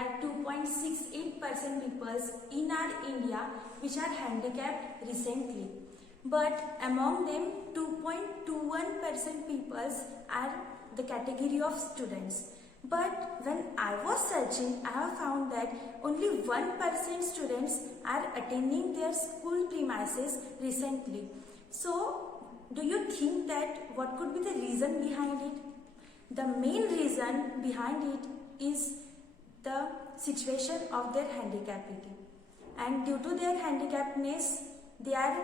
are 2.68% peoples in our India which are handicapped recently. But among them, 2.21% peoples are the category of students. But when I was searching, I have found that only 1% students are attending their school premises recently. So, do you think that what could be the reason behind it? The main reason behind it is the situation of their handicapability. And due to their handicappedness, they are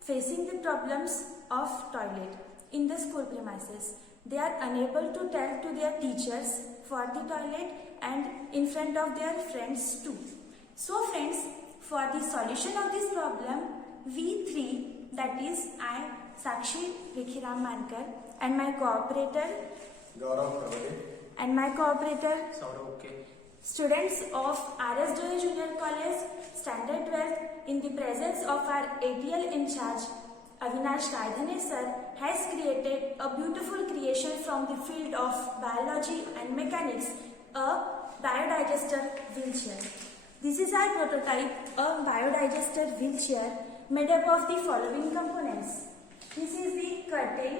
facing the problems of toilet in the school premises. They are unable to tell to their teachers for the toilet and in front of their friends too. So friends, for the solution of this problem, we three, that is I, Sakshi Rekhiram Mankar, and my cooperator Gaurav Kavade, and my cooperator Saurav K. students of R.S. Dole Junior College, Standard 12, in the presence of our ATL in charge, Avinash Kaidhane sir, has created a beautiful creation from the field of biology and mechanics, a biodigester wheelchair. This is our prototype, a biodigester wheelchair made up of the following components. This is the curtain.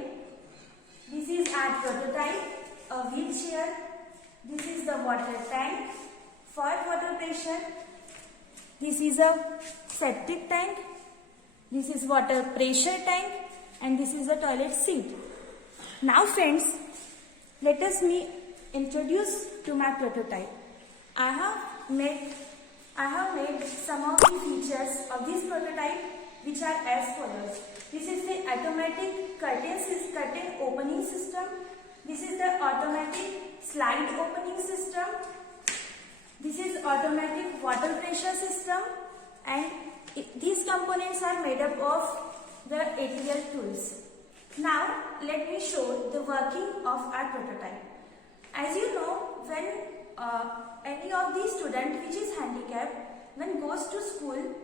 This is our prototype, a wheelchair. This is the water tank for water pressure. This is a septic tank. This is water pressure tank, and this is the toilet seat. Now friends, let us me introduce to my prototype. I have made some of the features of this prototype which are as follows. This is the automatic curtain opening system. This is the automatic slide opening system. This is automatic water pressure system, and these components are made up of the ATL tools. Now let me show the working of our prototype. As you know, when any of the student which is handicapped, when goes to school,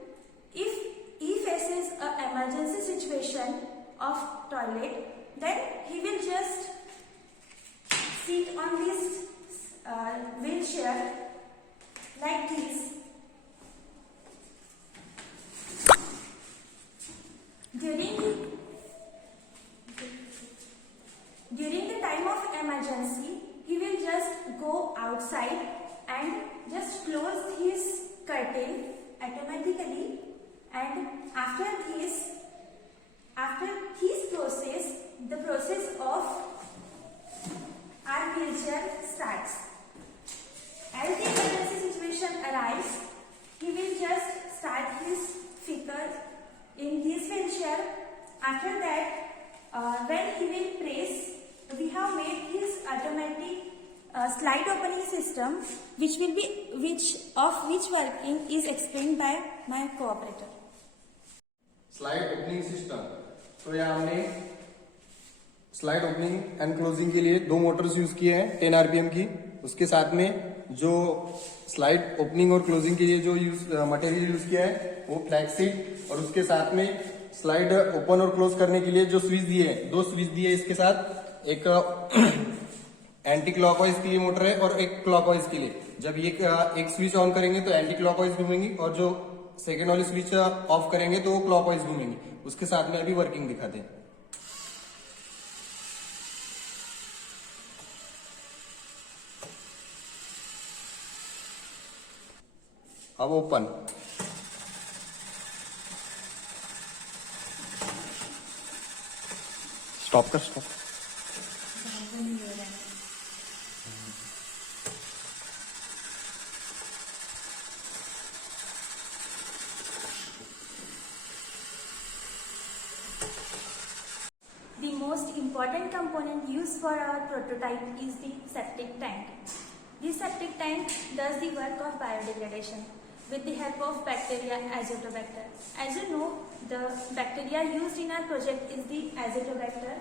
if he faces an emergency situation of toilet, then he will just sit on this wheelchair like this. During the time of emergency, he will just go outside and just close his curtain automatically, and after this process, the process of our wheelchair starts. As the emergency situation arrives, he will just start his finger in this wheelchair. After that, when he will press, we have made this automatic slide opening system, which working is explained by my cooperator. Slide opening system. तो यहाँ हमने slide opening and closing के लिए दो Motors use किए हैं 10 RPM की। उसके साथ में जो स्लाइड ओपनिंग और क्लोजिंग के लिए जो मटेरियल यूज किया है वो फ्लैक्स सीट, और उसके साथ में स्लाइड ओपन और क्लोज करने के लिए जो स्विच दिए हैं, दो स्विच दिए इसके साथ, एक एंटी क्लॉकवाइज के लिए मोटर है और एक क्लॉकवाइज के लिए। जब ये एक स्विच ऑन करेंगे तो एंटी क्लॉकवाइज घूमेंगी, और जो सेकेंड वाली स्विच ऑफ करेंगे तो वो क्लॉकवाइज घूमेंगी। उसके साथ में अभी वर्किंग दिखाते हैं। अब ओपन, स्टॉप कर, stop. The most important component used for our prototype is the septic tank. This septic tank does the work of biodegradation with the help of bacteria Azotobacter. As you know, the bacteria used in our project is the Azotobacter.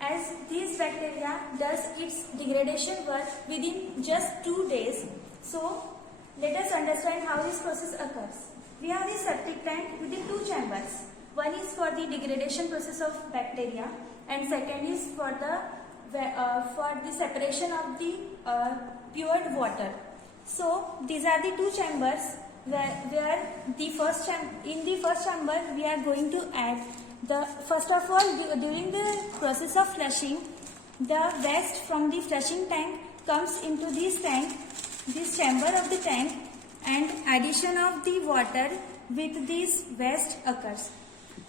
As this bacteria does its degradation work within just 2 days, so let us understand how this process occurs. We have the septic tank with the 2 chambers. One is for the degradation process of bacteria, and second is for the separation of the pure water. So these are the two chambers where the first in the first chamber we are going to add the first of all during the process of flushing, the waste from the flushing tank comes into this chamber of the tank, and addition of the water with this waste occurs.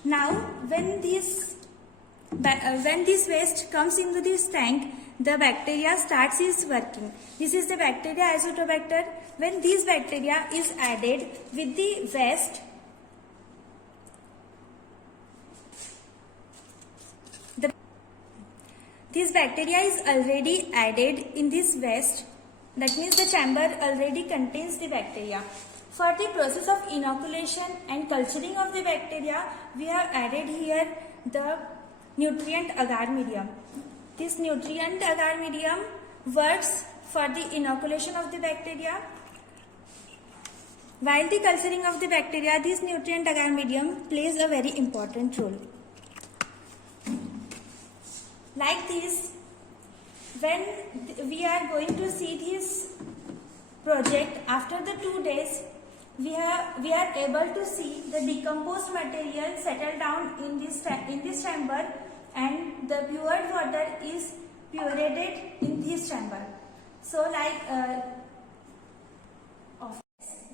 Now when this waste comes into this tank, the bacteria starts its working. This is the bacteria Azotobacter. When this bacteria is added with the waste, this bacteria is already added in this waste. That means the chamber already contains the bacteria. For the process of inoculation and culturing of the bacteria, we have added here the nutrient agar medium. This nutrient agar medium works for the inoculation of the bacteria. While the culturing of the bacteria, this nutrient agar medium plays a very important role. Like this, when we are going to see this project after the 2 days, we are able to see the decomposed material settle down in this chamber, and the pure water is pureed in this chamber. So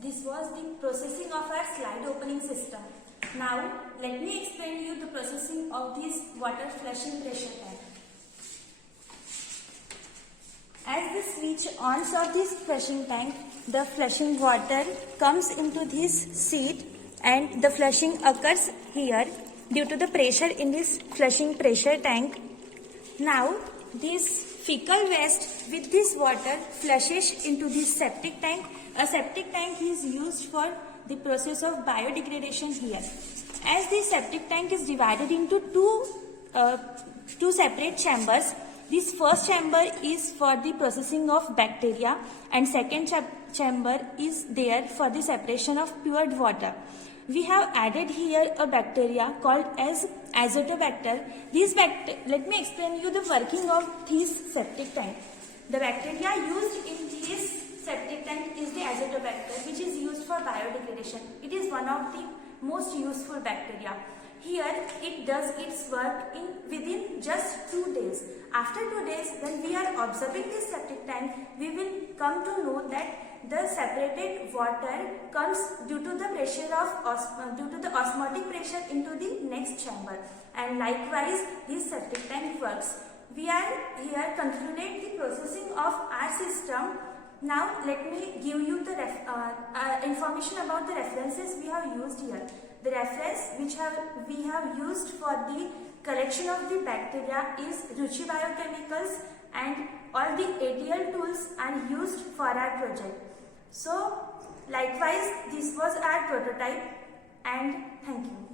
this was the processing of our slide opening system. Now let me explain you the processing of this water flushing pressure tank. As the switch ons of this flushing tank, the flushing water comes into this seat and the flushing occurs here due to the pressure in this flushing pressure tank. Now this fecal waste with this water flushes into this septic tank. A septic tank is used for the process of biodegradation here. As the septic tank is divided into two separate chambers, this first chamber is for the processing of bacteria and second chamber is there for the separation of pure water. We have added here a bacteria called as Azotobacter. Let me explain you the working of this septic tank. The bacteria used in this septic tank is the Azotobacter, which is used for biodegradation. It is one of the most useful bacteria. Here it does its work within just 2 days. After 2 days, when we are observing this septic tank, we will come to know that the separated water comes due to the osmotic pressure into the next chamber, and likewise this septic tank works. We are here concluded the processing of our system. Now let me give you the information about the references we have used here. The reference which we have used for the collection of the bacteria is Ruchi Biochemicals, and all the ATL tools are used for our project. So likewise this was our prototype, and thank you.